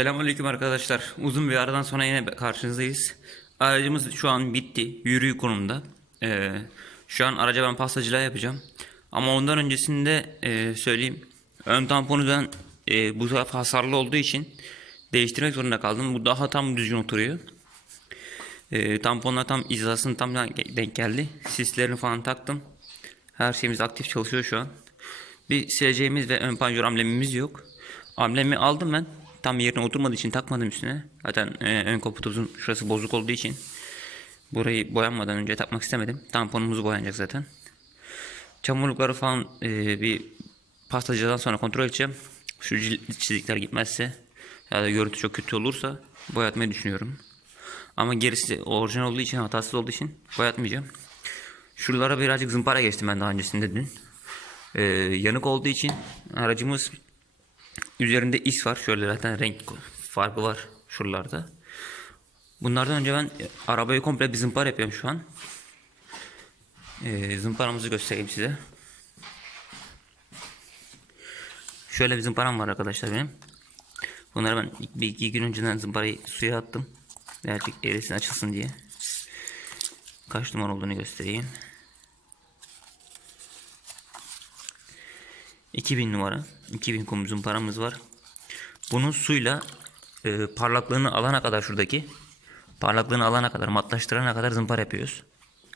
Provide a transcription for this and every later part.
Selamünaleyküm arkadaşlar. Uzun bir aradan sonra yine karşınızdayız. Aracımız şu an bitti. Yürüyü konumda. Ee, şu an araca ben pastacılığa yapacağım. Ama ondan öncesinde e, söyleyeyim. Ön tamponu ben e, bu taraf hasarlı olduğu için değiştirmek zorunda kaldım. Bu daha tam düzgün oturuyor. E, tamponlar tam hizasını tam denk geldi. Sislerini falan taktım. Her şeyimiz aktif çalışıyor şu an. Bir sileceğimiz ve ön panjur amblemimiz yok. Amblemi aldım ben. Tam yerine oturmadığı için takmadım üstüne. Zaten e, ön kaputumuzun şurası bozuk olduğu için burayı boyanmadan önce takmak istemedim. Tamponumuz boyanacak zaten. Çamurlukları falan e, bir pastacıdan sonra kontrol edeceğim. Şu çizikler gitmezse ya da görüntü çok kötü olursa boyatmayı düşünüyorum. Ama gerisi orijinal olduğu için hatasız olduğu için boyatmayacağım. Şuralara birazcık zımpara geçtim ben daha öncesinde dün. Ee, yanık olduğu için aracımız üzerinde is var. Şöyle zaten renk farkı var şuralarda. Bunlardan önce ben e, arabayı komple bir zımpara yapıyorum şu an. Ee, zımparamızı göstereyim size. Şöyle bir zımparam var arkadaşlar benim. Bunları ben bir iki gün önceden zımparayı suya attım. Birazcık erisin açılsın diye. Kaç numara olduğunu göstereyim. 2000 numara. 2000 kum zımparamız var. Bunun suyla e, parlaklığını alana kadar şuradaki parlaklığını alana kadar matlaştırana kadar zımpara yapıyoruz.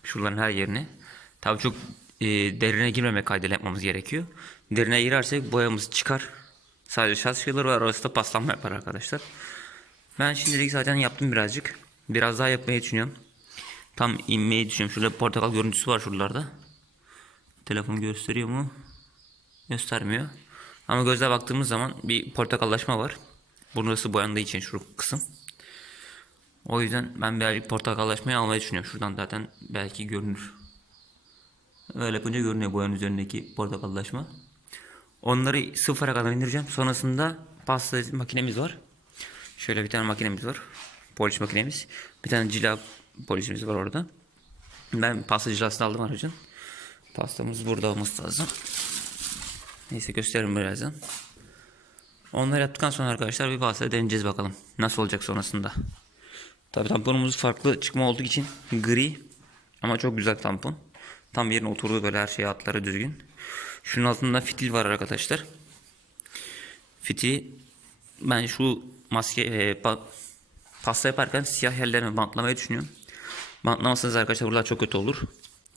Şuraların her yerini. Tabii çok e, derine girmemek kaydıyla yapmamız gerekiyor. Derine girersek boyamız çıkar. Sadece şas kalır ve arası da paslanma yapar arkadaşlar. Ben şimdilik zaten yaptım birazcık. Biraz daha yapmayı düşünüyorum. Tam inmeyi düşünüyorum. Şurada portakal görüntüsü var şuralarda. Telefon gösteriyor mu? Göstermiyor. Ama gözle baktığımız zaman bir portakallaşma var. Burası boyandığı için şu kısım. O yüzden ben birazcık portakallaşmayı almayı düşünüyorum. Şuradan zaten belki görünür. Öyle yapınca görünüyor boyanın üzerindeki portakallaşma. Onları sıfıra kadar indireceğim. Sonrasında pasta makinemiz var. Şöyle bir tane makinemiz var. Poliş makinemiz. Bir tane cila polisimiz var orada. Ben pasta cilasını aldım aracın. Pastamız burada olması lazım. Neyse gösteririm birazdan. Onları yaptıktan sonra arkadaşlar bir pasta deneyeceğiz bakalım. Nasıl olacak sonrasında. Tabi tamponumuz farklı çıkma olduğu için gri ama çok güzel tampon. Tam yerine oturdu böyle her şey hatları düzgün. Şunun altında fitil var arkadaşlar. Fitili ben şu maske e, pa- pasta yaparken siyah yerlerini bantlamayı düşünüyorum. Bantlamazsanız arkadaşlar buralar çok kötü olur.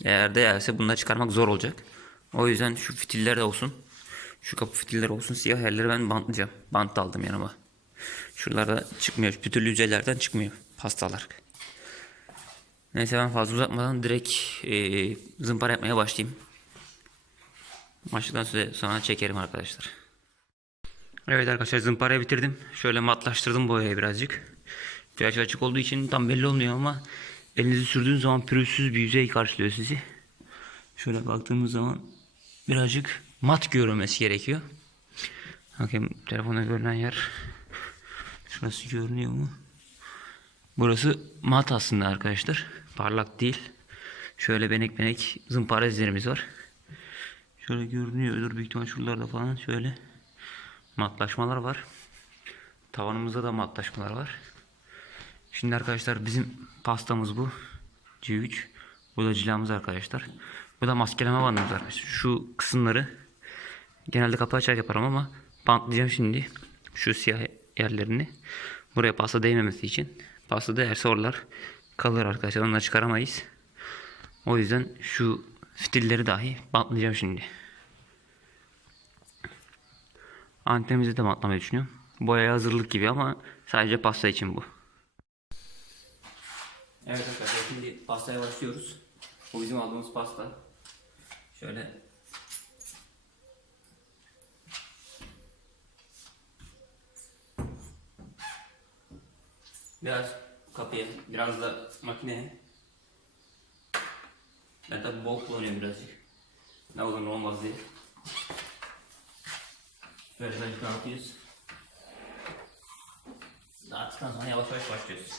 Eğer değerse bunları çıkarmak zor olacak. O yüzden şu fitiller de olsun. Şu kapı fitilleri olsun. Siyah yerleri ben bantlayacağım. Bant aldım yanıma. Şuralarda çıkmıyor. Pütürlü yüzeylerden çıkmıyor pastalar. Neyse ben fazla uzatmadan direkt e, zımpara yapmaya başlayayım. Başlıktan size sonra çekerim arkadaşlar. Evet arkadaşlar zımparayı bitirdim. Şöyle matlaştırdım boyayı birazcık. Flash açık olduğu için tam belli olmuyor ama elinizi sürdüğünüz zaman pürüzsüz bir yüzey karşılıyor sizi. Şöyle baktığımız zaman birazcık mat görünmesi gerekiyor. Bakayım telefonda görünen yer. Şurası görünüyor mu? Burası mat aslında arkadaşlar. Parlak değil. Şöyle benek benek zımpara izlerimiz var. Şöyle görünüyordur büyük ihtimal şuralarda falan şöyle matlaşmalar var. Tavanımızda da matlaşmalar var. Şimdi arkadaşlar bizim pastamız bu. C3. Bu da cilamız arkadaşlar. Bu da maskeleme bandımız arkadaşlar. Şu kısımları genelde kapı açarak yaparım ama bantlayacağım şimdi. Şu siyah yerlerini. Buraya pasta değmemesi için. Pasta değerse oralar kalır arkadaşlar. Onları çıkaramayız. O yüzden şu fitilleri dahi bantlayacağım şimdi. Antemizi de bantlamayı düşünüyorum. Boyaya hazırlık gibi ama sadece pasta için bu. Evet arkadaşlar şimdi pastaya başlıyoruz. Bu bizim aldığımız pasta. Şöyle Biraz kapıya, biraz da makineye. Ben tabi bol kullanıyorum birazcık. Ne olur ne olmaz diye. Böyle birazcık dağıtıyoruz. Dağıttıktan sonra yavaş yavaş başlıyoruz.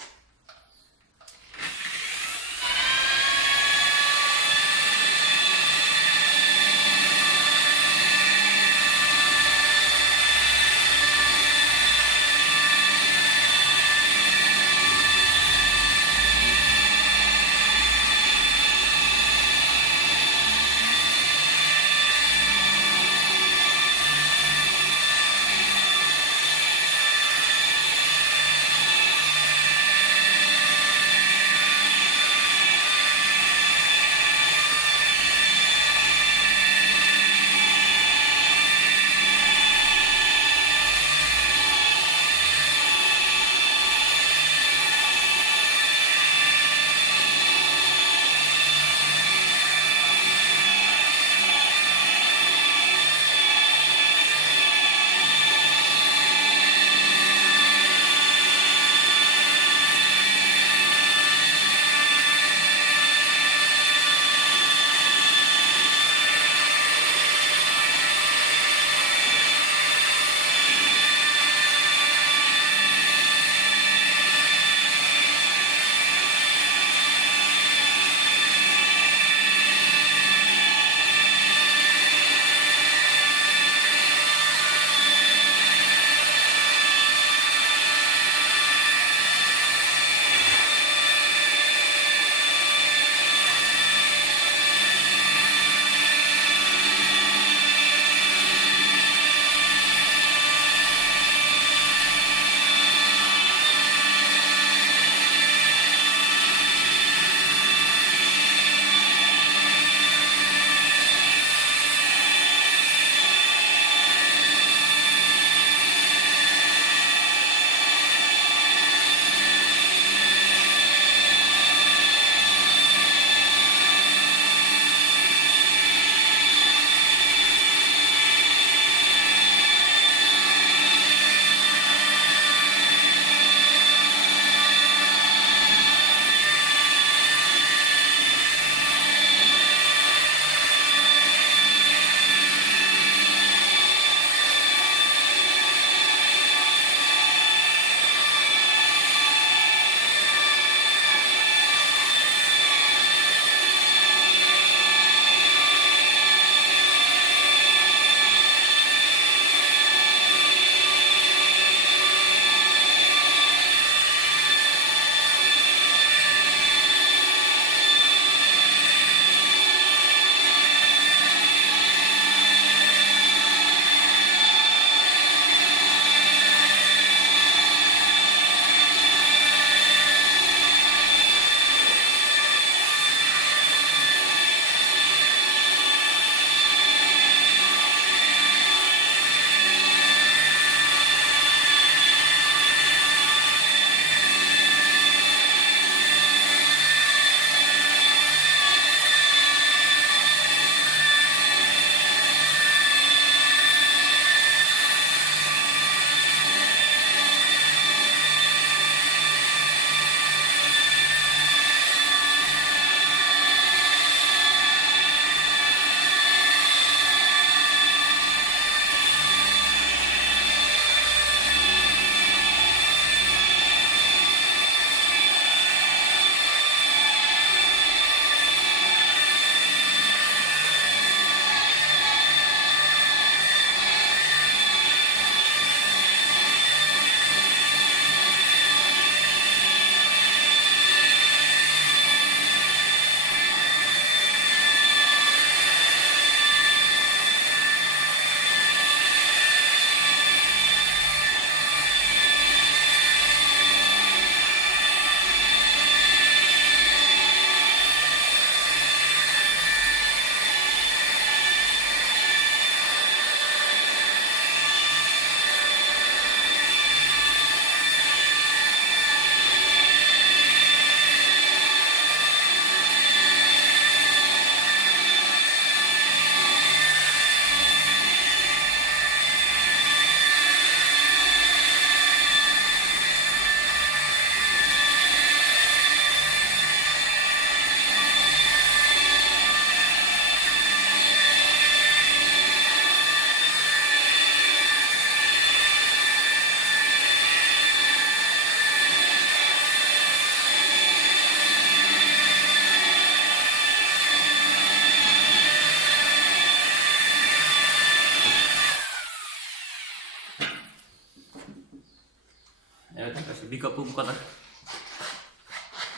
Bir kapı bu kadar.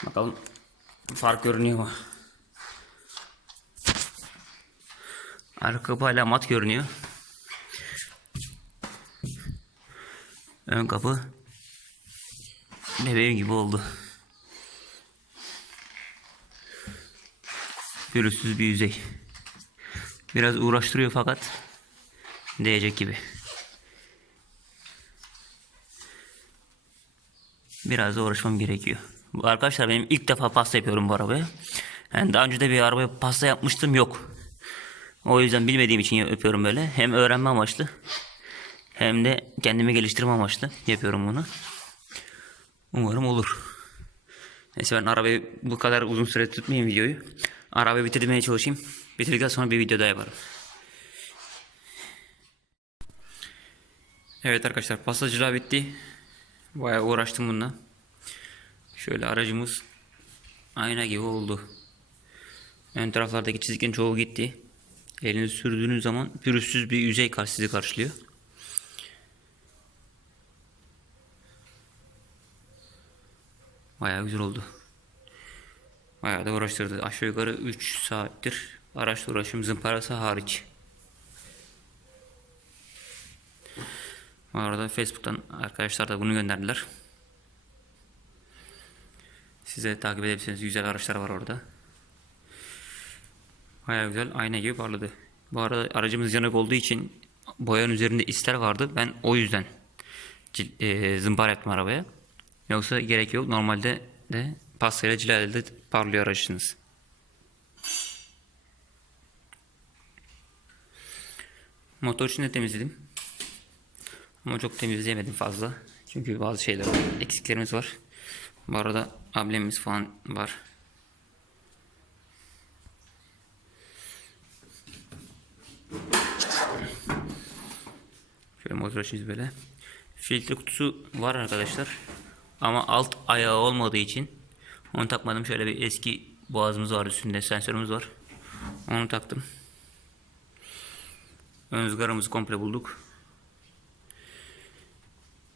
Bakalım fark görünüyor mu? Arka kapı hala mat görünüyor. Ön kapı bebeğim gibi oldu. Pürüzsüz bir yüzey. Biraz uğraştırıyor fakat değecek gibi. Biraz da uğraşmam gerekiyor. Arkadaşlar benim ilk defa pasta yapıyorum bu arabaya. Yani daha önce de bir arabaya pasta yapmıştım yok. O yüzden bilmediğim için yapıyorum böyle. Hem öğrenme amaçlı hem de kendimi geliştirme amaçlı yapıyorum bunu. Umarım olur. Neyse ben arabayı bu kadar uzun süre tutmayayım videoyu. Arabayı bitirmeye çalışayım. Bitirdikten sonra bir video daha yaparım. Evet arkadaşlar pastacılığa bitti. Bayağı uğraştım bununla. Şöyle aracımız ayna gibi oldu. Ön taraflardaki çiziklerin çoğu gitti. Elinizi sürdüğünüz zaman pürüzsüz bir yüzey sizi karşılıyor. Bayağı güzel oldu. Bayağı da uğraştırdı. Aşağı yukarı 3 saattir araçla uğraşım zımparası hariç. Bu arada Facebook'tan arkadaşlar da bunu gönderdiler. Size takip edebilirsiniz. Güzel araçlar var orada. Bayağı güzel. Ayna gibi parladı. Bu arada aracımız yanık olduğu için boyanın üzerinde isler vardı. Ben o yüzden eee, zımpara yaptım arabaya. Yoksa gerek yok. Normalde de pastayla cilayla parlıyor aracınız. Motor için de temizledim. Ama çok temizleyemedim fazla. Çünkü bazı şeyler var, eksiklerimiz var. Bu arada amblemimiz falan var. Şöyle motor açıyoruz böyle. Filtre kutusu var arkadaşlar. Ama alt ayağı olmadığı için onu takmadım. Şöyle bir eski boğazımız var üstünde sensörümüz var. Onu taktım. Ön komple bulduk.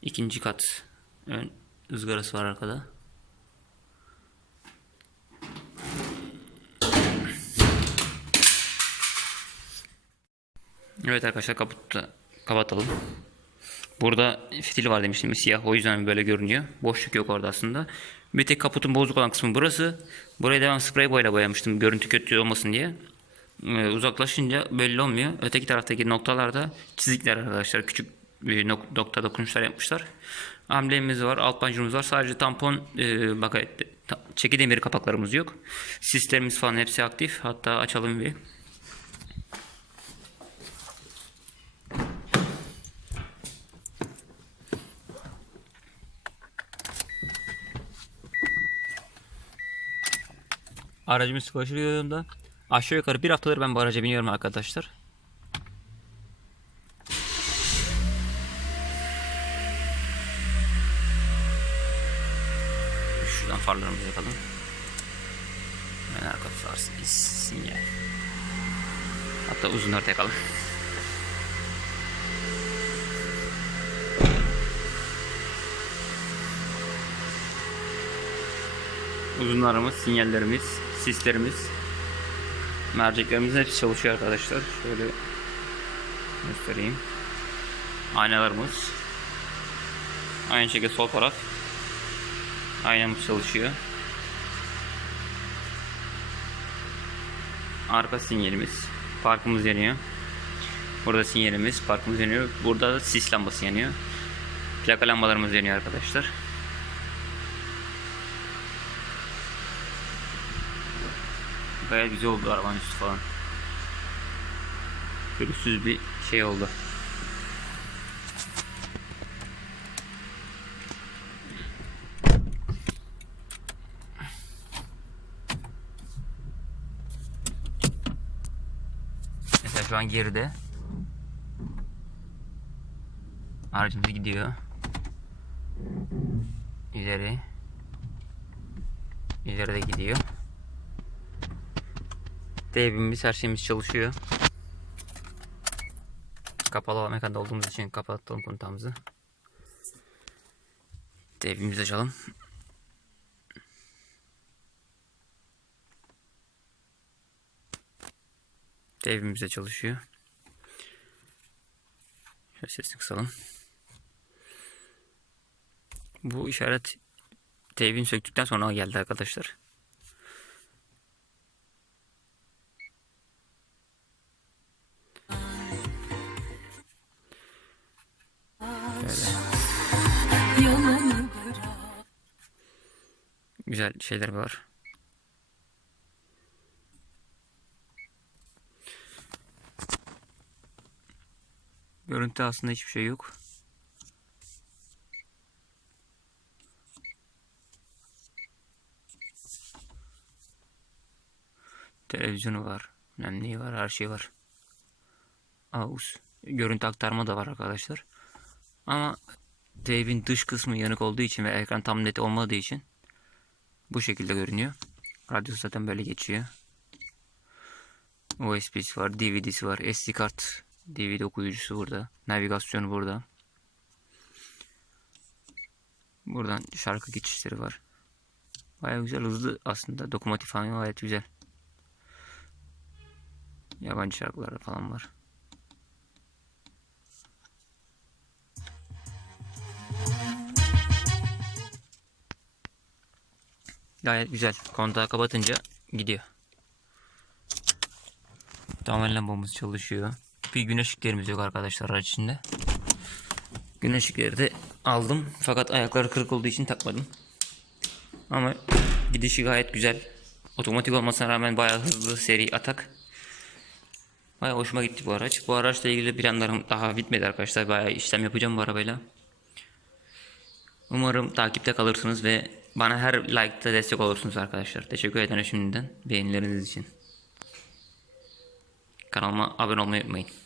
İkinci kat ön ızgarası var arkada. Evet arkadaşlar kaputu da kapatalım. Burada fitil var demiştim siyah o yüzden böyle görünüyor. Boşluk yok orada aslında. Bir tek kaputun bozuk olan kısmı burası. Burayı da ben sprey boyayla boyamıştım görüntü kötü olmasın diye. Ee, uzaklaşınca belli olmuyor. Öteki taraftaki noktalarda çizikler arkadaşlar. Küçük bir nok- nokta dokunuşlar yapmışlar. Amblemimiz var, alt panjurumuz var. Sadece tampon, e, bak ta- çeki demiri kapaklarımız yok. Sislerimiz falan hepsi aktif. Hatta açalım bir. Aracımız çalışıyor yolunda. Aşağı yukarı bir haftadır ben bu araca biniyorum arkadaşlar. Farlarımızı yakalım. Hemen arka far sinyal. Hatta uzunları da yakalım. Uzunlarımız, sinyallerimiz, sislerimiz, merceklerimiz hepsi çalışıyor arkadaşlar. Şöyle göstereyim. Aynalarımız. Aynı şekilde sol taraf. Aynamız çalışıyor. Arka sinyalimiz. Parkımız yanıyor. Burada sinyalimiz, parkımız yanıyor. Burada da sis lambası yanıyor. Plaka lambalarımız yanıyor arkadaşlar. Gayet güzel oldu arabanın üstü falan. Pürüzsüz bir şey oldu. Şu an geride. Aracımız gidiyor. İleri. İleride gidiyor. Devimiz her şeyimiz çalışıyor. Kapalı mekanda olduğumuz için kapatalım kontağımızı. Evimizi açalım. Evimizde çalışıyor. Şöyle sesini kısalım. Bu işaret teybini söktükten sonra geldi arkadaşlar. Güzel şeyler var. Görüntü aslında hiçbir şey yok. Televizyonu var. Nemliği var. Her şey var. Ağuz. Görüntü aktarma da var arkadaşlar. Ama teybin dış kısmı yanık olduğu için ve ekran tam net olmadığı için bu şekilde görünüyor. Radyosu zaten böyle geçiyor. USB'si var, DVD'si var, SD kart, DVD okuyucusu burada, navigasyonu burada. Buradan şarkı geçişleri var. Baya güzel, hızlı aslında. Dokunmatik falan gayet güzel. Yabancı şarkılar falan var. Gayet güzel. Kontağı kapatınca gidiyor. Tamamen lambamız çalışıyor. Bir güneş ışıklarımız yok arkadaşlar araç içinde. Güneş ışıkları da aldım. Fakat ayakları kırık olduğu için takmadım. Ama gidişi gayet güzel. Otomatik olmasına rağmen bayağı hızlı seri atak. Bayağı hoşuma gitti bu araç. Bu araçla ilgili planlarım daha bitmedi arkadaşlar. Bayağı işlem yapacağım bu arabayla. Umarım takipte kalırsınız ve bana her like'ta destek olursunuz arkadaşlar. Teşekkür ederim şimdiden beğenileriniz için. Kanalıma abone olmayı unutmayın.